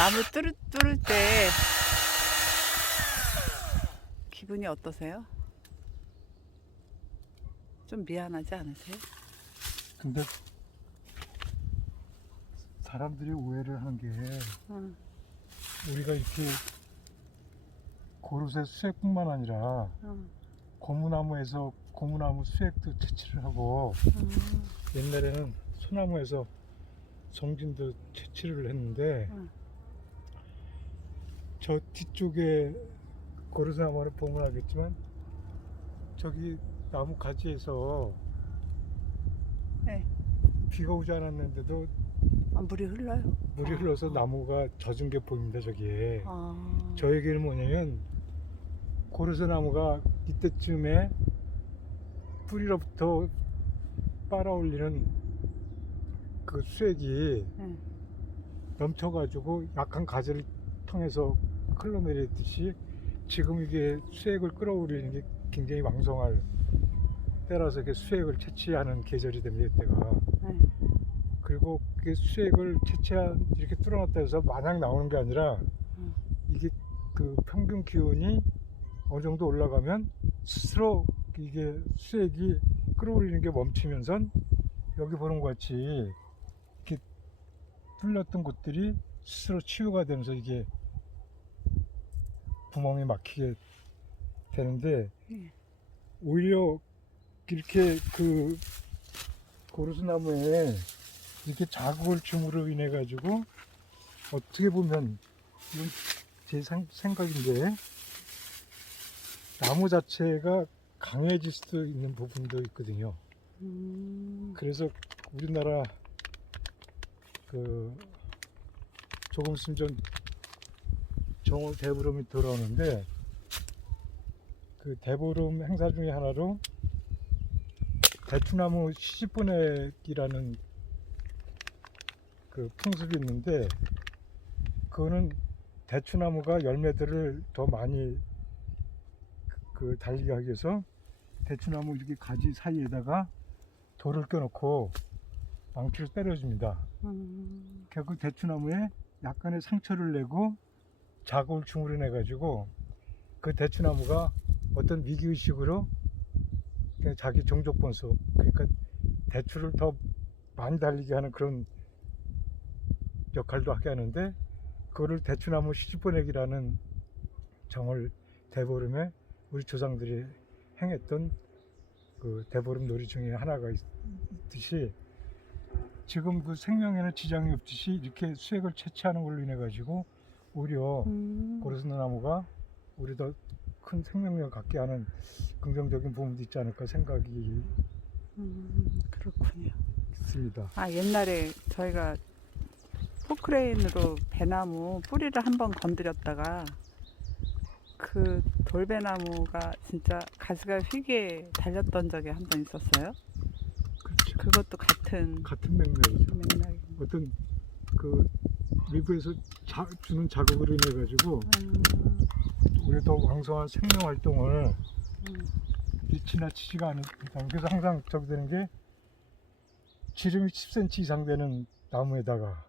나무 뚫을 때 기분이 어떠세요? 좀 미안하지 않으세요? 근데 사람들이 오해를 하는 게 응. 우리가 이렇게 고로쇠 수액뿐만 아니라 응. 고무나무에서 고무나무 수액도 채취를 하고 옛날에는 소나무에서 송진도 채취를 했는데 응. 저 뒤쪽에 고로쇠 나무를 보면 알겠지만 저기 나무 가지에서 네. 비가 오지 않았는데도 아, 물이 흘러요? 물이 흘러서 나무가 젖은 게 보입니다. 저기에 아. 저 얘기는 뭐냐면 고로쇠 나무가 이때쯤에 뿌리로부터 빨아올리는 그 수액이 응. 넘쳐가지고 약한 가지를 통해서 흘러내리듯이 지금 이게 수액을 끌어올리는 게 굉장히 왕성할 때라서 이렇게 수액을 채취하는 계절이 됩니다. 이때가. 네. 그리고 그게 수액을 채취한 이렇게 뚫어놨다 해서 마냥 나오는 게 아니라 응. 이게 그 평균 기온이 어느 정도 올라가면 스스로 이게 수액이 끌어올리는 게 멈추면서 여기 보는 것 같이 이렇게 뚫렸던 곳들이 스스로 치유가 되면서 이게 구멍이 막히게 되는데 예. 오히려 이렇게 그 고로쇠나무에 이렇게 자극을 줌으로 인해 가지고 어떻게 보면 이건 제 생각인데 나무 자체가 강해질 수도 있는 부분도 있거든요. 그래서 우리나라 그 조금 있으면 좀 정월 대보름이 돌아오는데 그 대보름 행사 중에 하나로 대추나무 시집보내기라는 그 풍습이 있는데 그거는 대추나무가 열매들을 더 많이 그 달리게 하기 위해서 대추나무 이렇게 가지 사이에다가 돌을 껴놓고 망치를 때려줍니다. 결국 대추나무에 약간의 상처를 내고 자극을 주물러 내 가지고 그 대추나무가 어떤 위기의식으로 그냥 자기 종족 번수, 그러니까 대추를 더 많이 달리게 하는 그런 역할도 하게 하는데 그거를 대추나무 시집보내기라는 정월 대보름에 우리 조상들이 행했던 그 대보름 놀이 중에 하나가 있듯이 지금 그 생명에는 지장이 없듯이 이렇게 수액을 채취하는 걸로 인해 가지고 오히려 고로쇠 나무가 우리 더 큰 생명력을 갖게 하는 긍정적인 부분도 있지 않을까 생각이 그렇군요. 있습니다. 아, 옛날에 저희가 포크레인으로 배나무 뿌리를 한번 건드렸다가 그 돌배나무가 진짜 가지가 휘게 달렸던 적이 한 번 있었어요. 그렇죠. 그것도 같은 같은 맥락이죠. 맥락. 어떤 그 외부에서 주는 자극으로 인해 가지고 우리 더 왕성한 생명 활동을 지나치지가 않은. 그래서 항상 저기 되는 게 지름이 10cm 이상 되는 나무에다가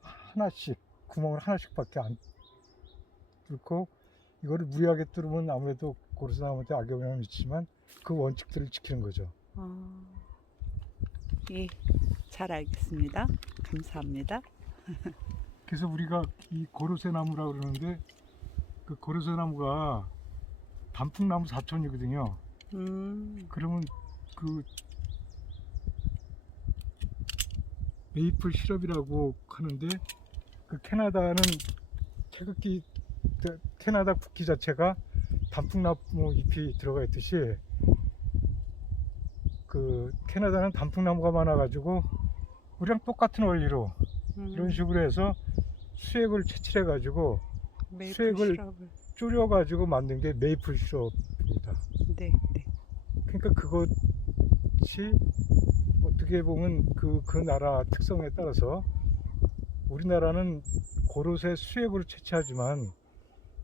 하나씩 구멍을 하나씩밖에 안 뚫고 이거를 무리하게 뚫으면 아무래도 고로쇠 나무한테 악영향을 미치지만 그 원칙들을 지키는 거죠. 예, 잘 알겠습니다. 감사합니다. 그래서 우리가 이 고로쇠 나무라고 그러는데 그 고로쇠 나무가 단풍나무 사촌이거든요. 그러면 그 메이플 시럽이라고 하는데 그 캐나다는 태극기 캐나다 국기 자체가 단풍나무 잎이 들어가 있듯이 그 캐나다는 단풍나무가 많아가지고 우리랑 똑같은 원리로 이런 식으로 해서 수액을 채취해 가지고 수액을 줄여 가지고 만든 게 메이플 시럽입니다. 네, 네. 그러니까 그것이 어떻게 보면 그 나라 특성에 따라서 우리나라는 고로쇠 수액으로 채취하지만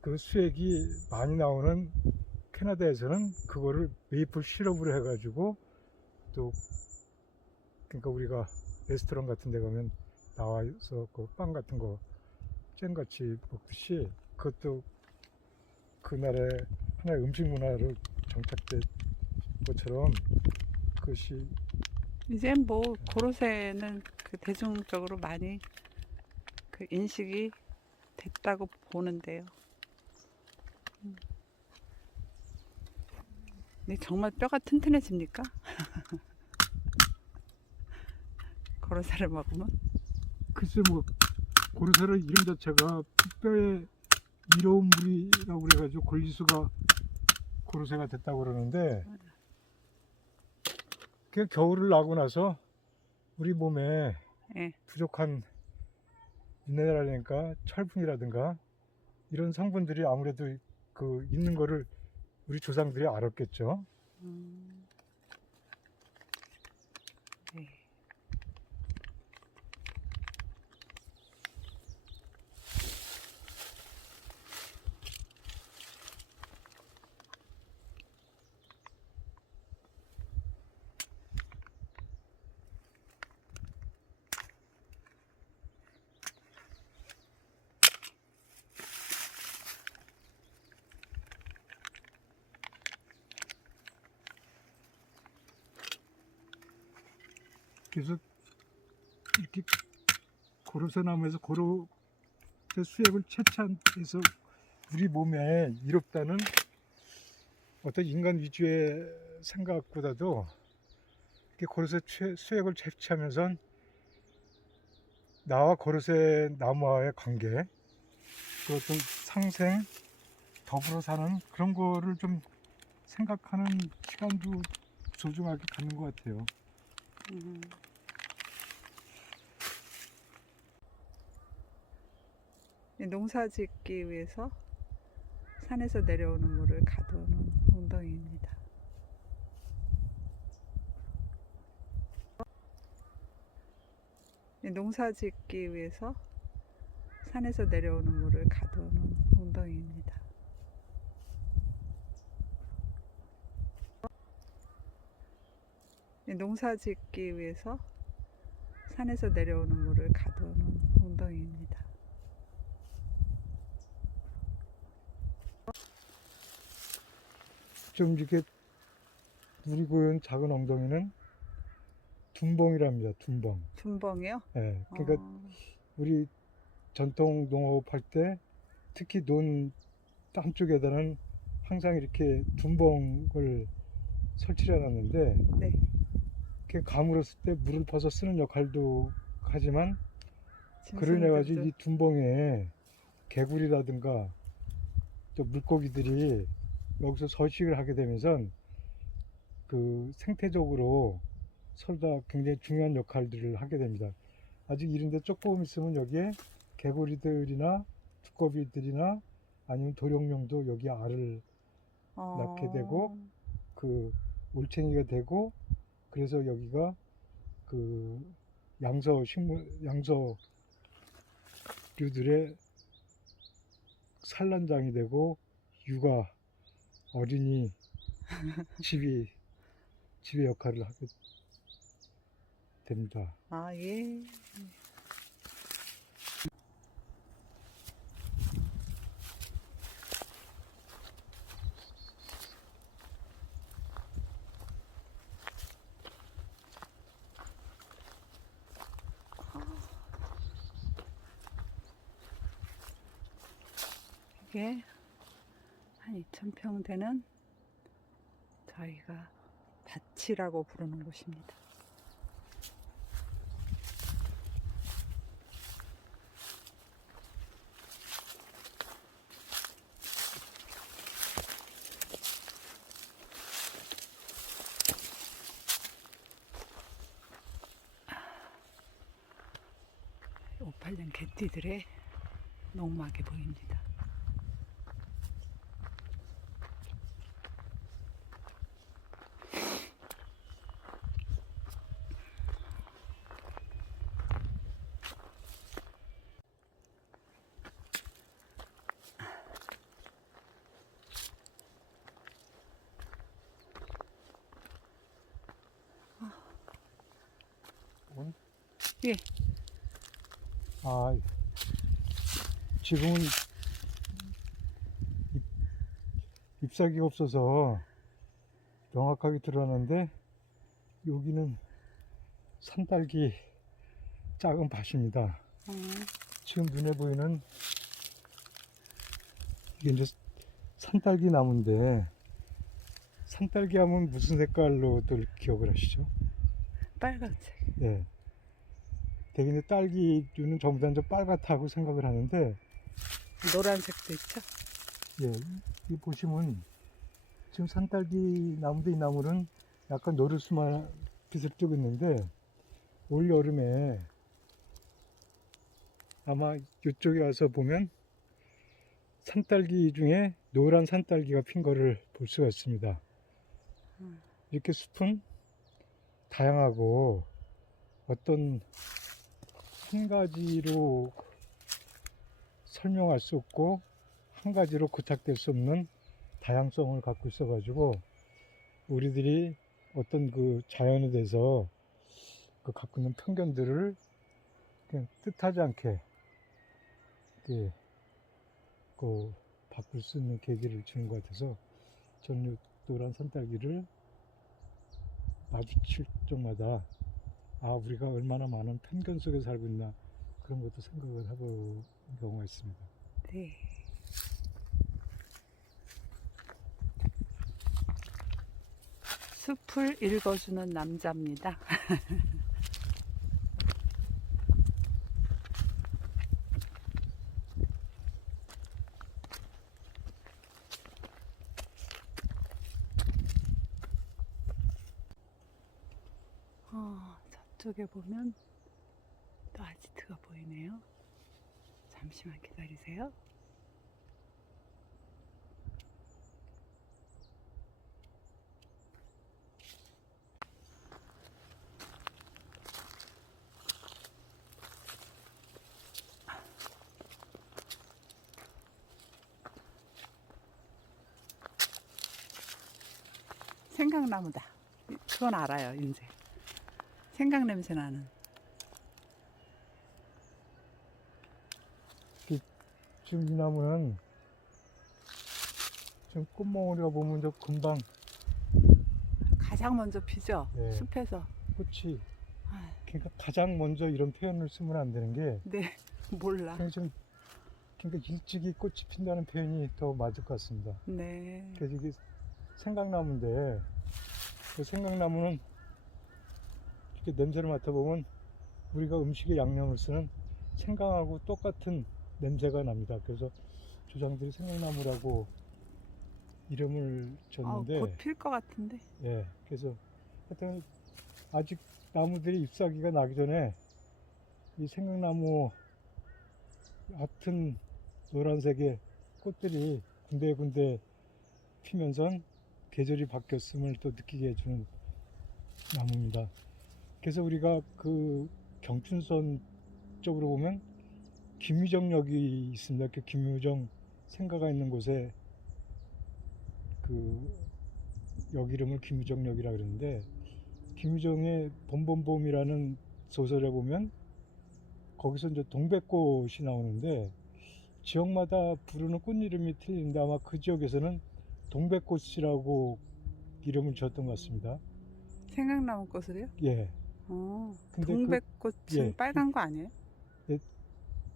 그 수액이 많이 나오는 캐나다에서는 그거를 메이플 시럽으로 해가지고 또 그러니까 우리가 레스토랑 같은 데 가면 나와서 그 빵 같은 거 잼같이 먹듯이 그것도 그 나라의 하나의 음식 문화로 정착된 것처럼 그것이 이제 뭐 고로쇠는 그 대중적으로 많이 그 인식이 됐다고 보는데요. 근데 정말 뼈가 튼튼해집니까? 고로쇠를 먹으면? 글쎄 뭐 고르쇠의 이름 자체가 뼈에 이로운 물이라고 그래가지고 권리수가 고르쇠가 됐다고 그러는데 그 겨울을 나고 나서 우리 몸에 예. 부족한 미네랄이니까 철분이라든가 이런 성분들이 아무래도 그 있는 거를 우리 조상들이 알았겠죠. 네. 그래서 이렇게 고로쇠 나무에서 고로쇠 수액을 채취해서 우리 몸에 이롭다는 어떤 인간 위주의 생각보다도 이렇게 고로쇠 수액을 채취하면서 나와 고로쇠 나무와의 관계, 그 어떤 상생, 더불어 사는 그런 거를 좀 생각하는 시간도 소중하게 갖는 것 같아요. 농사 짓기 위해서 산에서 내려오는 물을 가두는 웅덩이입니다. 농사 짓기 위해서 산에서 내려오는 물을 가두는 웅덩이입니다. 농사 짓기 위해서 산에서 내려오는 물을 가두는 웅덩이입니다. 좀 이렇게 물이 고인 작은 엉덩이는 둔벙이랍니다. 둔벙. 둔벙이요? 예, 그러니까 우리 전통 농업 할 때 특히 논 한쪽에다는 항상 이렇게 둔벙을 설치를 해놨는데 네. 이렇게 가물었을 때 물을 퍼서 쓰는 역할도 하지만 그러려 짐승들도- 가지고 이 둔벙에 개구리라든가 또 물고기들이 여기서 서식을 하게 되면서 그 생태적으로 서로 다 굉장히 중요한 역할들을 하게 됩니다. 아직 이런데 조금 있으면 여기에 개구리들이나 두꺼비들이나 아니면 도룡뇽도 여기 알을 낳게 되고 그 올챙이가 되고 그래서 여기가 그 양서류들의 산란장이 되고 육아 어린이 집의 역할을 하게 됩니다. 아, 예. 이게 한 2,000평 되는 저희가 밭이라고 부르는 곳입니다. 오팔린 개띠들의 농막이 보입니다. 예. 아, 지금은 잎사귀가 없어서 명확하게 드러나는데 여기는 산딸기 작은 밭입니다. 지금 눈에 보이는 이게 이제 산딸기 나무인데 산딸기 하면 무슨 색깔로들 기억을 하시죠? 빨간색. 예. 되게 이제 딸기류는 전부 다 이제 빨갛다고 생각을 하는데 노란색도 있죠? 예, 이 보시면 지금 산딸기 나무도 이 나무는 약간 노르스만 빛을 띠고 있는데 올 여름에 아마 이쪽에 와서 보면 산딸기 중에 노란 산딸기가 핀 거를 볼 수가 있습니다. 이렇게 숲은 다양하고 어떤 한 가지로 설명할 수 없고 한 가지로 고착될 수 없는 다양성을 갖고 있어 가지고 우리들이 어떤 그 자연에 대해서 그 갖고 있는 편견들을 그냥 뜻하지 않게 이렇게 그 바꿀 수 있는 계기를 주는 것 같아서 저는 이 노란 산딸기를 마주칠 적마다 아 우리가 얼마나 많은 편견 속에 살고 있나 그런 것도 생각을 해볼 경우가 있습니다. 네. 숲을 읽어주는 남자입니다. 저쪽에 보면 또 아지트가 보이네요. 잠시만 기다리세요. 생강나무다. 그건 알아요, 이제. 생강 냄새 나는. 지금 이 나무는 지금 꽃몽우리가 보면 저 금방 가장 먼저 피죠? 네. 숲에서. 꽃이 아, 그러니까 가장 먼저 이런 표현을 쓰면 안 되는 게 네, 몰라. 그러니까 일찍이 꽃이 핀다는 표현이 더 맞을 것 같습니다. 네. 그래서 이게 생강나무인데 그 생강나무는 이렇게 냄새를 맡아보면 우리가 음식에 양념을 쓰는 생강하고 똑같은 냄새가 납니다. 그래서 조상들이 생강나무라고 이름을 줬는데 곧 필 것 같은데. 예, 그래서 하여튼 아직 나무들이 잎사귀가 나기 전에 이 생강나무 같은 노란색의 꽃들이 군데군데 피면서 계절이 바뀌었음을 또 느끼게 해주는 나무입니다. 그래서 우리가 그 경춘선 쪽으로 보면 김유정역이 있습니다. 그 김유정 생가가 있는 곳에 그 역 이름을 김유정역이라 그러는데 김유정의 봄봄봄이라는 소설에 보면 거기서 이제 동백꽃이 나오는데 지역마다 부르는 꽃 이름이 틀리는데 아마 그 지역에서는 동백꽃이라고 이름을 지었던 것 같습니다. 생강나무 꽃을요? 예. 근데 동백꽃은 예, 빨간 거 아니에요?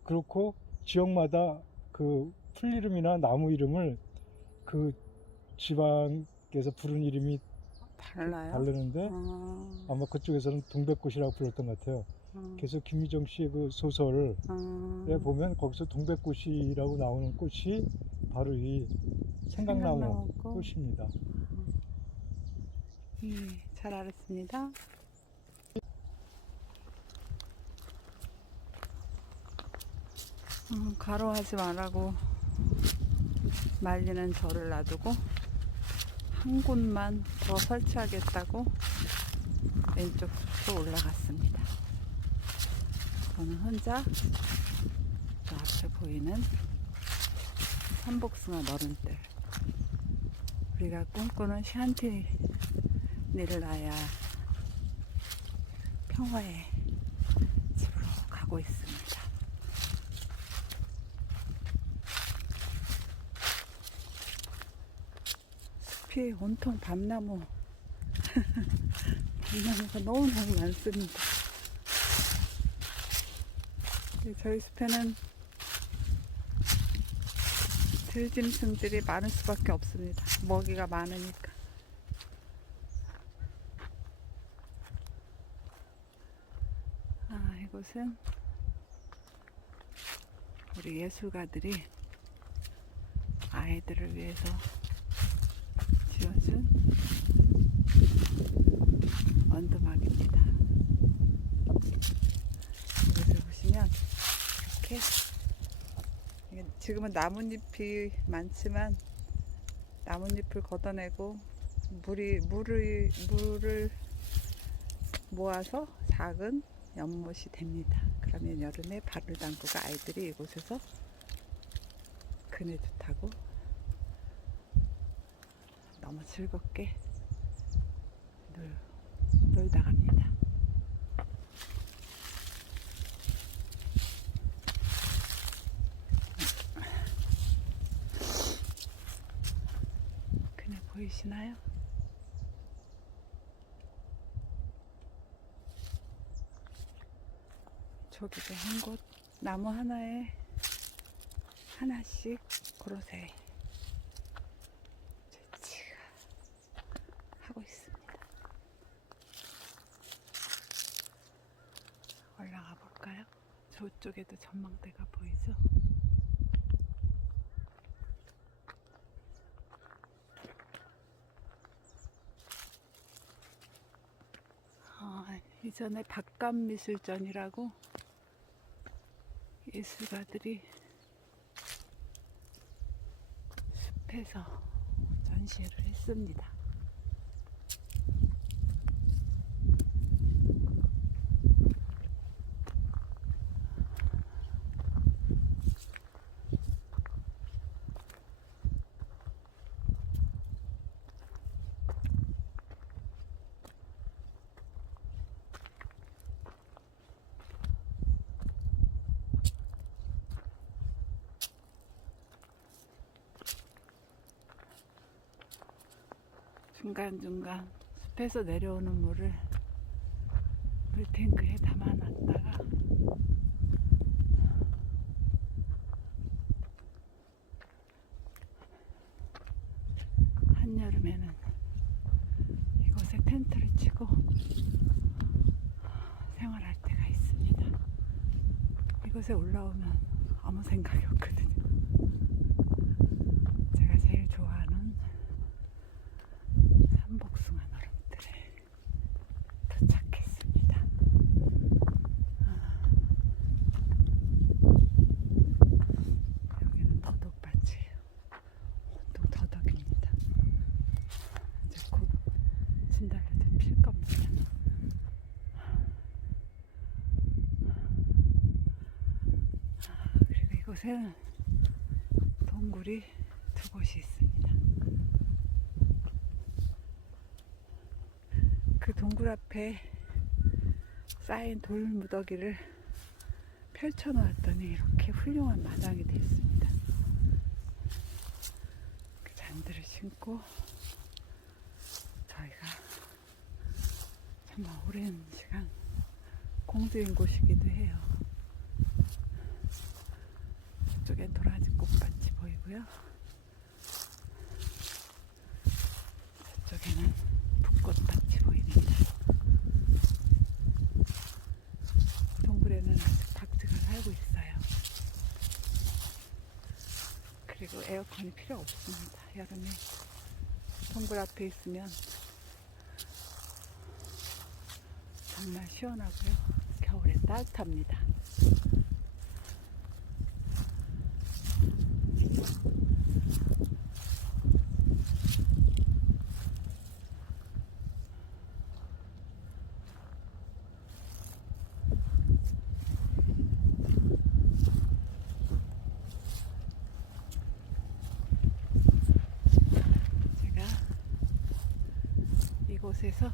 그렇고 지역마다 그 풀 이름이나 나무 이름을 그 지방에서 부른 이름이 달라요? 다르는데 아마 그쪽에서는 동백꽃이라고 불렀던 것 같아요. 그래서 김유정 씨의 그 소설에 보면 거기서 동백꽃이라고 나오는 꽃이 바로 이 생강나무 꽃입니다. 잘 알았습니다. 가로하지 말라고 말리는 저를 놔두고 한 곳만 더 설치하겠다고 왼쪽 숲으로 올라갔습니다. 저는 혼자 저 앞에 보이는 삼복숭아 너른들, 우리가 꿈꾸는 샨티닐라야 평화의 집으로 가고 있습니다. 숲이 온통 밤나무 밤나무가 너무너무 많습니다. 저희 숲에는 들짐승들이 많을 수밖에 없습니다. 먹이가 많으니까. 이곳은 우리 예술가들이 아이들을 위해서 지어준 원두막입니다. 여기서 보시면 이렇게 지금은 나뭇잎이 많지만 나뭇잎을 걷어내고 물을 모아서 작은 연못이 됩니다. 그러면 여름에 발을 담그고 아이들이 이곳에서 그네도 타고 너무 즐겁게 놀다 갑니다. 그네 보이시나요? 저기도 한 곳 나무 하나에 하나씩 그릇에 채취가 하고 있습니다. 올라가 볼까요? 저쪽에도 전망대가 보이죠? 이전에 박감미술전이라고 예술가들이 숲에서 전시회를 했습니다. 중간중간 숲에서 내려오는 물을 물탱크에 담아놨다가 한여름에는 이곳에 텐트를 치고 생활할 때가 있습니다. 이곳에 올라오면 아무 생각이 없거든요. 제가 제일 좋아하는 삼복숭아 너름들에 도착했습니다. 여기는 더덕밭이에요. 온통 더덕입니다. 이제 곧 진달래도 필 겁니다. 그리고 이곳에는 동굴이 두 곳이 있습니다. 그 동굴 앞에 쌓인 돌 무더기를 펼쳐 놓았더니 이렇게 훌륭한 마당이 되어 있습니다. 그 잔들을 신고 저희가 정말 오랜 시간 공주인 곳이기도 해요. 저쪽엔 도라지 꽃밭이 보이고요. 저쪽에는 붓꽃밭이 보입니다. 동굴에는 아직 박쥐가 살고 있어요. 그리고 에어컨이 필요 없습니다. 여름에 동굴 앞에 있으면 정말 시원하고요. 겨울엔 따뜻합니다. 이곳에서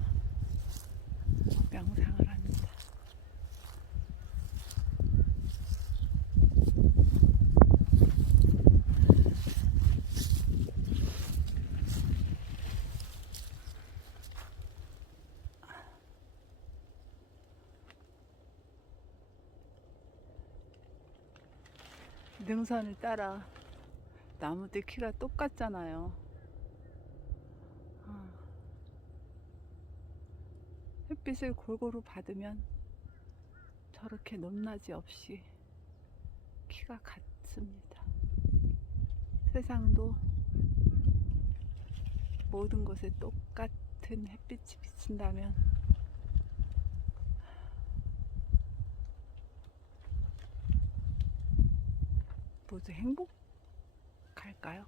명상을 합니다. 능선을 따라 나무들 키가 똑같잖아요. 아, 햇빛을 골고루 받으면 저렇게 높낮이 없이 키가 같습니다. 세상도 모든 곳에 똑같은 햇빛이 비친다면 모두 행복할까요?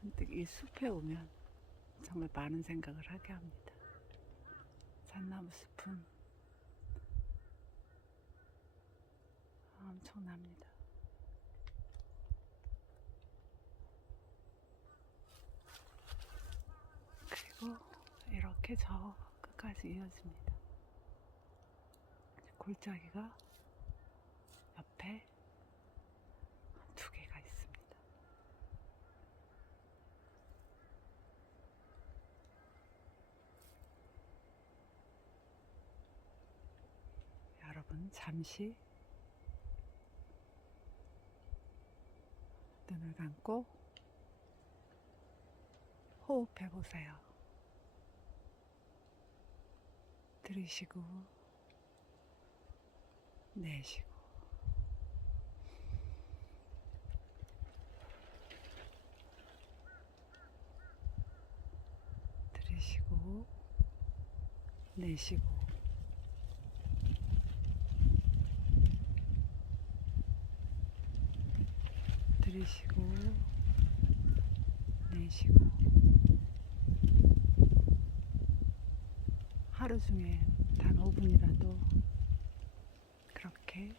문득 이 숲에 오면 정말 많은 생각을 하게 합니다. 잣나무 숲은 엄청납니다. 그리고 이렇게 저 끝까지 이어집니다. 골짜기가 옆에 두 개가 있습니다. 여러분 잠시 눈을 감고 호흡해 보세요. 들이쉬고 내쉬고 들이쉬고 내쉬고 들이쉬고 내쉬고 하루 중에 단 5분이라도 그렇게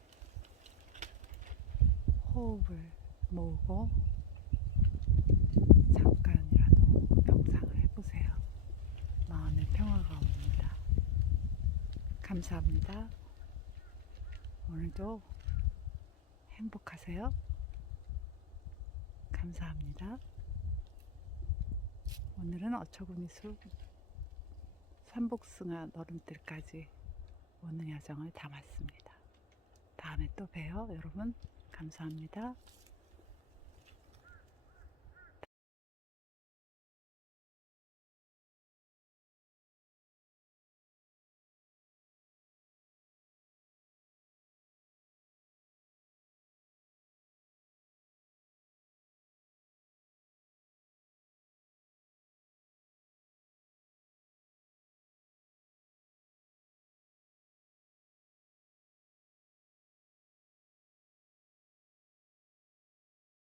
호흡을 모으고 잠깐이라도 명상을 해보세요. 마음의 평화가 옵니다. 감사합니다. 오늘도 행복하세요. 감사합니다. 오늘은 어처구니 숲 삼복승화 너른뜰까지 오는 여정을 담았습니다. 다음에 또 봬요. 여러분 감사합니다.